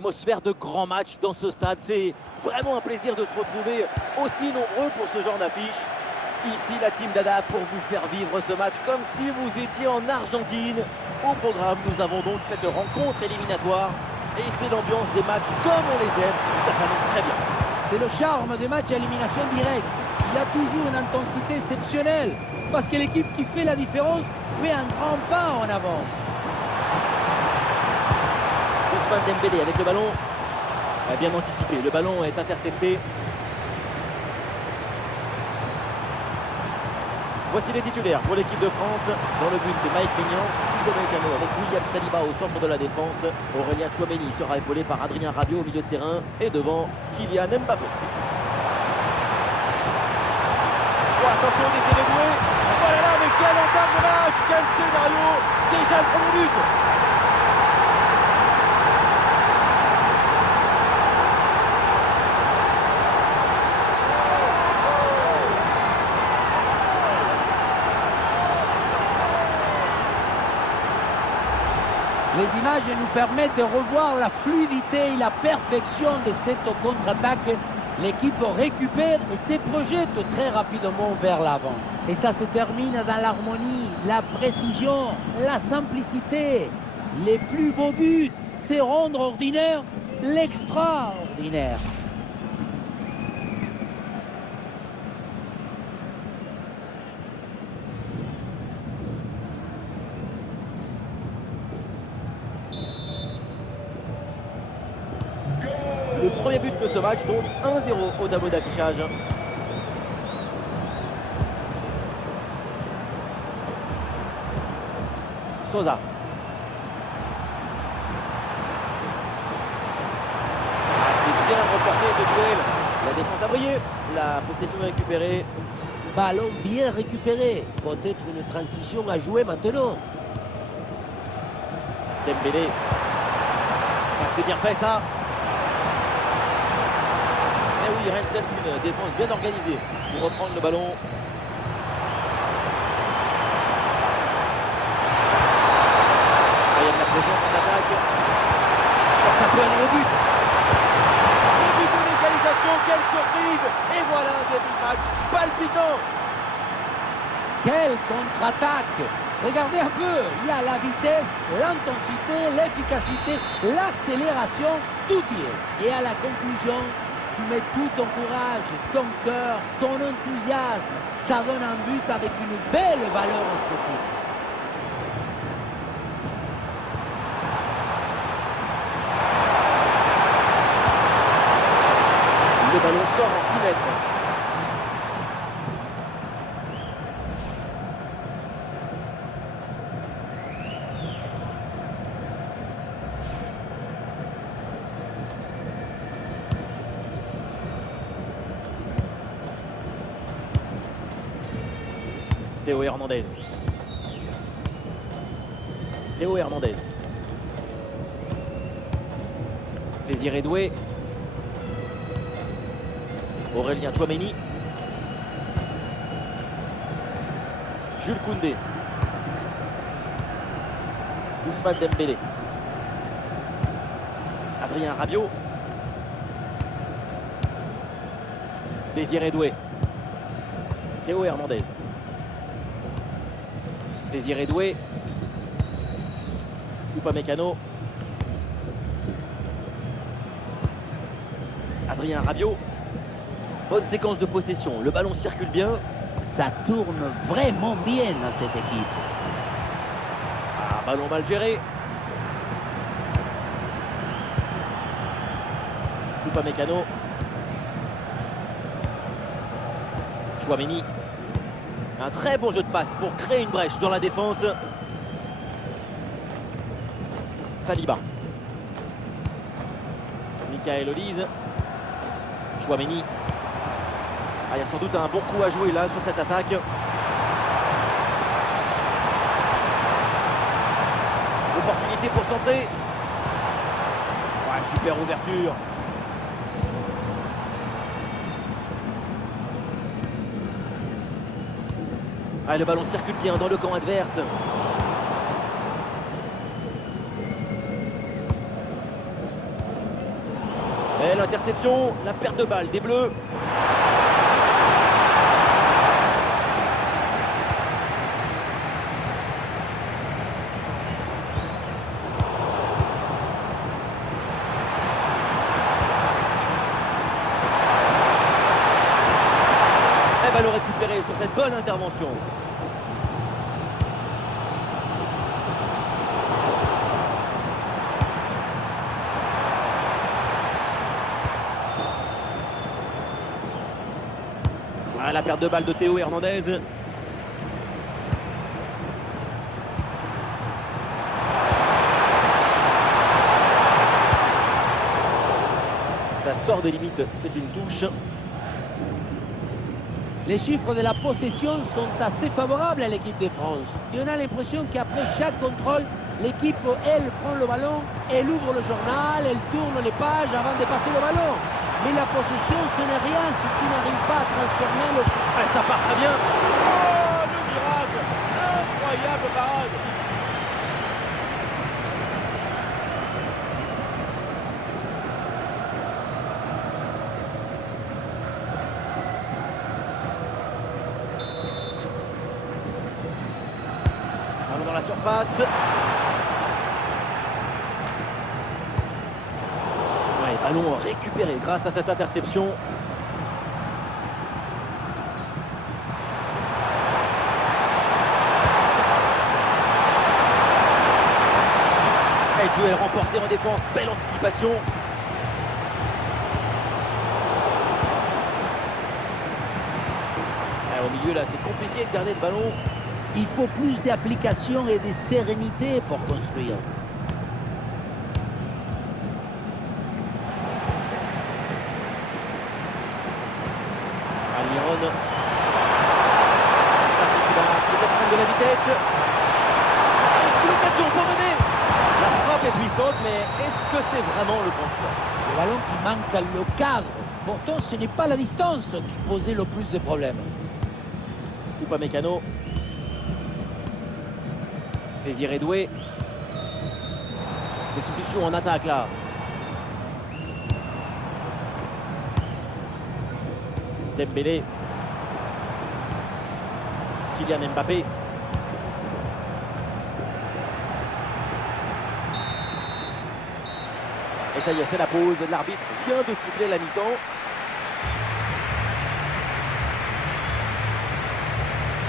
Atmosphère de grand match dans ce stade. C'est vraiment un plaisir de se retrouver aussi nombreux pour ce genre d'affiche. Ici la team Dada pour vous faire vivre ce match comme si vous étiez en Argentine. Au programme, nous avons donc cette rencontre éliminatoire. Et c'est l'ambiance des matchs comme on les aime. Et ça s'annonce très bien. C'est le charme des matchs à élimination directe. Il y a toujours une intensité exceptionnelle. Parce que l'équipe qui fait la différence fait un grand pas en avant. Ousmane Dembélé avec le ballon. Bien anticipé. Le ballon est intercepté. Voici les titulaires pour l'équipe de France. Dans le but, c'est Mike Maignan, Hugo Mécano avec William Saliba au centre de la défense. Aurélien Tchouaméni sera épaulé par Adrien Rabiot au milieu de terrain. Et devant, Kylian Mbappé. Oh, attention, Désiré Doué. Voilà là, mais quel entame de match. Quel scénario. Déjà le premier but. Les images nous permettent de revoir la fluidité et la perfection de cette contre-attaque. L'équipe récupère et se projette très rapidement vers l'avant. Et ça se termine dans l'harmonie, la précision, la simplicité. Les plus beaux buts, c'est rendre ordinaire l'extraordinaire. Le premier but de ce match, donc 1-0 au tableau d'affichage. Sosa. C'est bien reporté ce duel. La défense a brillé. La possession est récupérée. Ballon bien récupéré. Peut-être une transition à jouer maintenant. Dembélé. C'est bien fait ça. Et oui, rien de tel qu'une défense bien organisée pour reprendre le ballon. Il y a de la présence en attaque. Oh, ça peut aller au but. Le but de l'égalisation, quelle surprise. Et voilà un début de match palpitant. Quelle contre-attaque! Regardez un peu, il y a la vitesse, l'intensité, l'efficacité, l'accélération, tout y est. Et à la conclusion, tu mets tout ton courage, ton cœur, ton enthousiasme. Ça donne un but avec une belle valeur esthétique. Le ballon sort en 6 mètres. Théo Hernandez. Théo Hernandez. Désiré Doué. Aurélien Tchouaméni. Jules Koundé. Ousmane Dembélé. Adrien Rabiot. Désiré Doué. Théo Hernandez. Désiré Doué. Upamecano. Adrien Rabiot. Bonne séquence de possession. Le ballon circule bien. Ça tourne vraiment bien dans cette équipe. Ah, ballon mal géré. Upamecano. Tchouaméni. Un très bon jeu de passe pour créer une brèche dans la défense. Saliba. Michael Olise. Tchouaméni. Ah, il y a sans doute un bon coup à jouer là sur cette attaque. Opportunité pour centrer. Ouais, super ouverture. Ah, le ballon circule bien dans le camp adverse. Et l'interception, la perte de balle des Bleus. Et ballon récupéré sur cette bonne intervention. Voilà la perte de balle de Théo Hernandez. Ça sort des limites, c'est une touche. Les chiffres de la possession sont assez favorables à l'équipe de France. Et on a l'impression qu'après chaque contrôle, l'équipe, elle, prend le ballon, elle ouvre le journal, elle tourne les pages avant de passer le ballon. Mais la possession, ce n'est rien si tu n'arrives pas à transformer le... Ah, ça part très bien. Oh, le miracle! Incroyable parade! Ballon dans la surface. Ouais, ballon récupéré grâce à cette interception. Et duel remporté en défense, belle anticipation. Ah, au milieu là, c'est compliqué de garder le ballon. Il faut plus d'application et de sérénité pour construire. Almiron. Il va peut-être prendre de la vitesse. Ici l'occasion pour mener. La frappe est puissante, mais est-ce que c'est vraiment le bon choix? Le ballon qui manque le cadre. Pourtant, ce n'est pas la distance qui posait le plus de problèmes. Upamecano. Désiré Doué. Des solutions en attaque là. Dembélé. Kylian Mbappé. Et ça y est, c'est la pause. L'arbitre vient de siffler la mi-temps.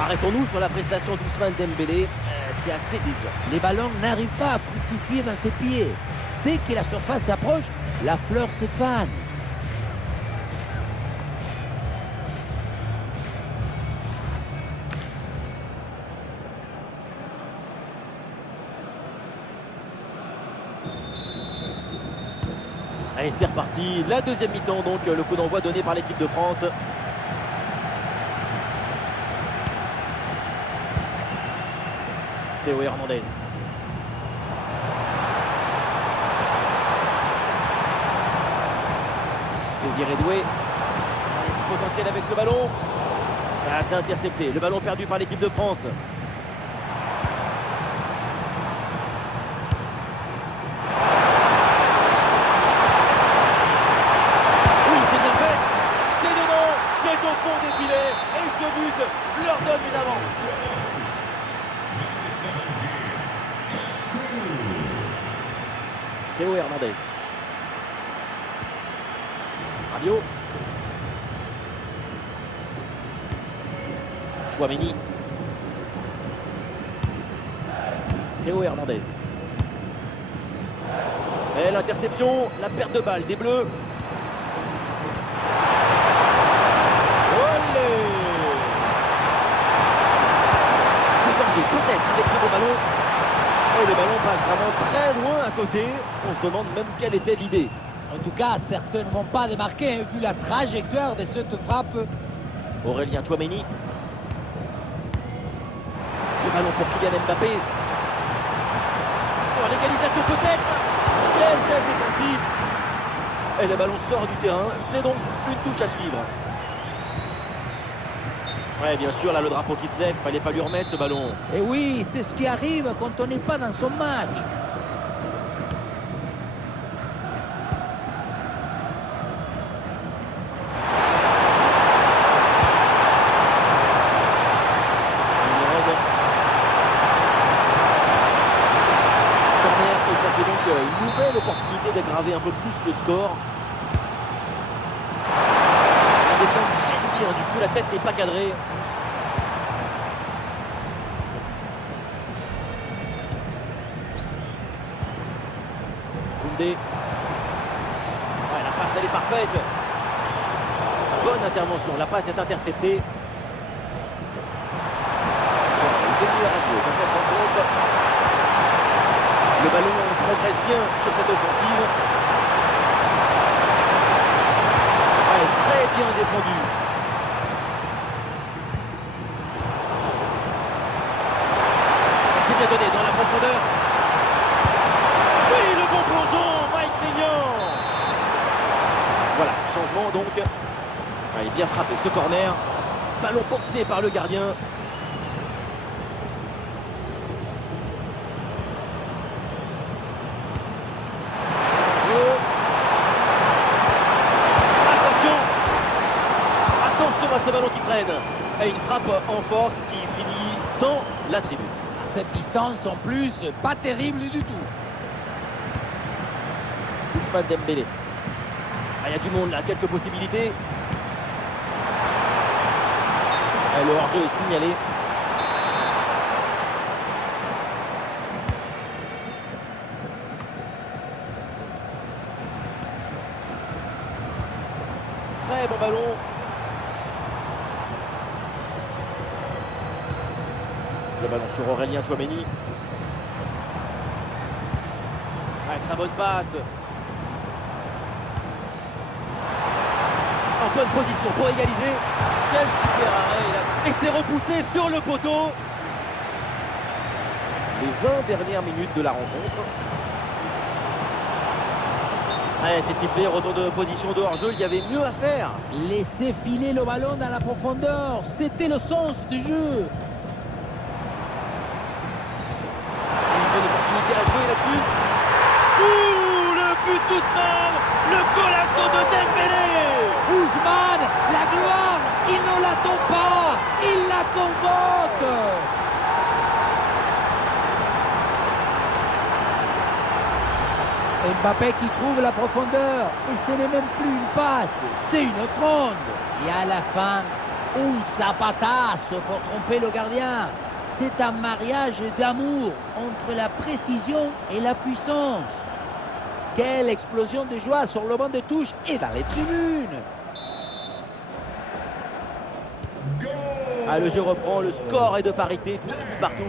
Arrêtons-nous sur la prestation d'Ousmane Dembélé. C'est assez décevant. Les ballons n'arrivent pas à fructifier dans ses pieds. Dès que la surface s'approche, la fleur se fane. Allez, c'est reparti. La deuxième mi-temps, donc le coup d'envoi donné par l'équipe de France. Théo Hernandez. Désiré Doué. Il y a du potentiel avec ce ballon. Ah, c'est intercepté. Le ballon perdu par l'équipe de France. Oui, c'est bien fait. C'est dedans. C'est au fond des filets. Et ce but leur donne une avance. Théo Hernandez. Rabiot. Chouameni. Théo Hernandez. Et l'interception, la perte de balle des Bleus. Olé! Le danger peut-être avec ce beau ballon. Et le ballon passe vraiment très loin à côté. On se demande même quelle était l'idée. En tout cas, certainement pas démarqué, vu la trajectoire de cette frappe. Aurélien Chouameni. Le ballon pour Kylian Mbappé. Oh, l'égalisation peut-être. Quel geste défensif. Et le ballon sort du terrain. C'est donc une touche à suivre. Ouais, bien sûr, là, le drapeau qui se lève. Fallait pas lui remettre ce ballon. Et oui, c'est ce qui arrive quand on n'est pas dans son match. aggraver un peu plus le score. La défense gêne bien, du coup la tête n'est pas cadrée. Koundé. Ouais, la passe elle est parfaite. Bonne intervention, la passe est interceptée. Une demi-heure à jouer dans cette rencontre. Le ballon progresse bien sur cette offensive. Ouais, très bien défendu. C'est bien donné dans la profondeur. Oui, le bon plongeon, Mike Maignan. Voilà, changement donc. Il est bien frappé ce corner. Ballon boxé par le gardien. Attention à ce ballon qui traîne. Et une frappe en force qui finit dans la tribune. À cette distance, en plus, pas terrible du tout. Ousmane Dembélé. Il y a du monde là, quelques possibilités. Et le hors-jeu est signalé. Très bon ballon. Le ballon sur Aurélien Tchouaméni. Très bonne passe. En bonne position pour égaliser. Quel super arrêt. Et c'est repoussé sur le poteau. Les 20 dernières minutes de la rencontre. C'est sifflé, retour de position de hors-jeu, il y avait mieux à faire. Laissez filer le ballon dans la profondeur, c'était le sens du jeu. Une bonne opportunité à jouer là-dessus. Ouh, le but d'Ousmane, le golasso de Dembélé. Ousmane, la gloire, il ne l'attend pas, il la convoque. Mbappé qui trouve la profondeur, et ce n'est même plus une passe, c'est une fronde. Et à la fin, un zapatazo pour tromper le gardien. C'est un mariage d'amour entre la précision et la puissance. Quelle explosion de joie sur le banc de touche et dans les tribunes. Le jeu reprend, le score est de parité, tout partout.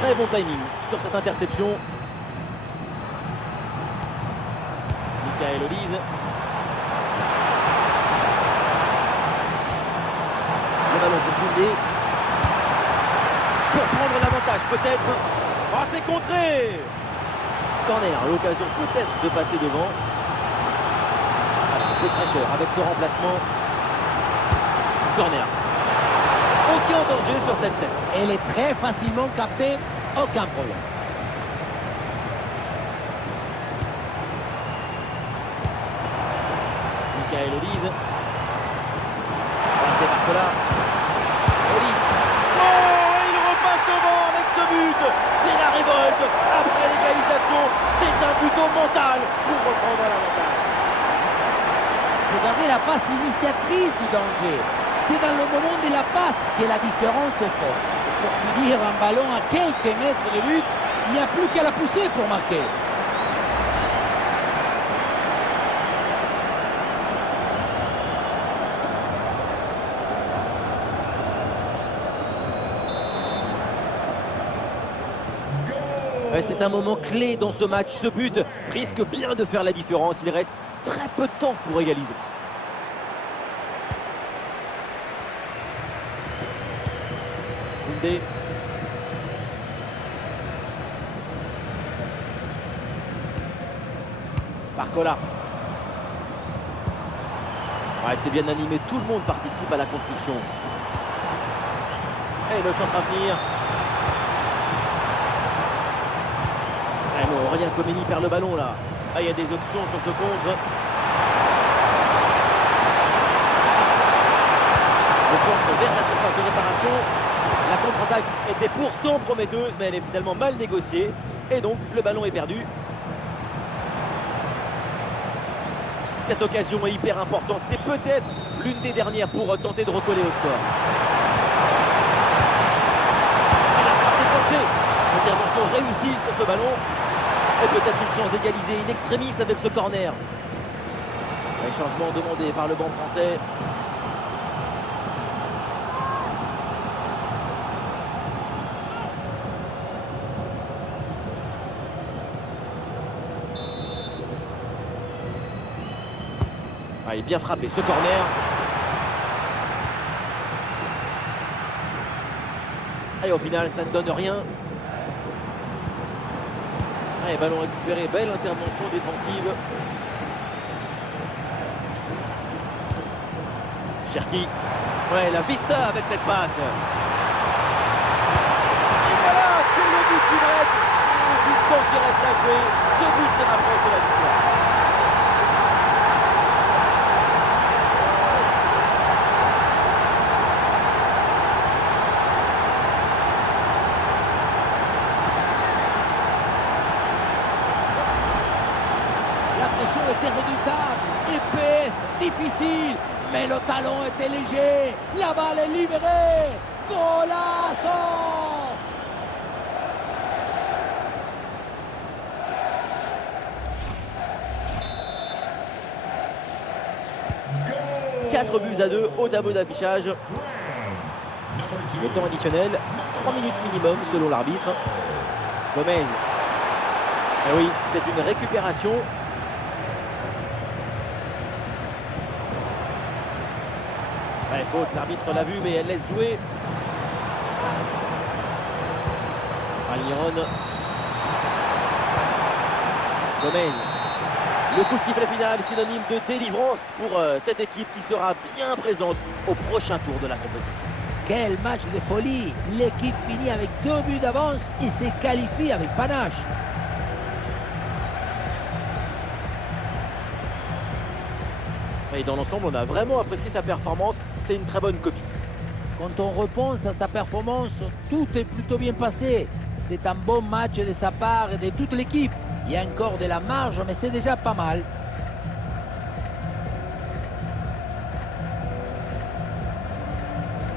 Très bon timing sur cette interception. Michael Olise. Le ballon pour Koundé. Pour prendre l'avantage peut-être. Oh, c'est contré. Corner, l'occasion peut-être de passer devant. Petracher avec ce remplacement. Corner. Aucun danger sur cette tête. Elle est très facilement captée, aucun problème. Michael Olise. Marqué Barcola. Olise. Oh, il repasse devant avec ce but. C'est la révolte. Après l'égalisation, c'est un but au mental pour reprendre l'avantage. Regardez la passe initiatrice du danger. C'est dans le moment de la passe que la différence se fait. Pour finir un ballon à quelques mètres de but, il n'y a plus qu'à la pousser pour marquer. C'est un moment clé dans ce match. Ce but risque bien de faire la différence. Il reste très peu de temps pour égaliser. Koundé. Barcola. C'est bien animé. Tout le monde participe à la construction. Et le centre à venir. Aurélien Tchouaméni perd le ballon là. Il y a des options sur ce contre. Le centre vers la surface de réparation. La contre-attaque était pourtant prometteuse, mais elle est finalement mal négociée. Et donc, le ballon est perdu. Cette occasion est hyper importante. C'est peut-être l'une des dernières pour tenter de recoller au score. Et la frappe déclenchée. Intervention réussie sur ce ballon. Et peut-être une chance d'égaliser in extremis avec ce corner. Les changements demandés par le banc français. Ah, il est bien frappé ce corner. Et au final, ça ne donne rien. Allez, ballon récupéré, belle intervention défensive. Cherki. Ouais, la vista avec cette passe. Et voilà, c'est le but du break. Et vu le temps qui reste à jouer, ce but se rapproche de la victoire. La pression était redoutable, épaisse, difficile, mais le talon était léger. La balle est libérée. Golazo! Goal! 4 buts à 2 au tableau d'affichage. Le temps additionnel, 3 minutes minimum selon l'arbitre. Gomez. Et oui, c'est une récupération. Ouais, faute, l'arbitre l'a vu, mais elle laisse jouer. Almiron. Gomez. Le coup de sifflet final, synonyme de délivrance pour cette équipe qui sera bien présente au prochain tour de la compétition. Quel match de folie! L'équipe finit avec 2 buts d'avance et se qualifie avec panache. Et dans l'ensemble, on a vraiment apprécié sa performance. C'est une très bonne copie. Quand on repense à sa performance, tout est plutôt bien passé. C'est un bon match de sa part et de toute l'équipe. Il y a encore de la marge, mais c'est déjà pas mal.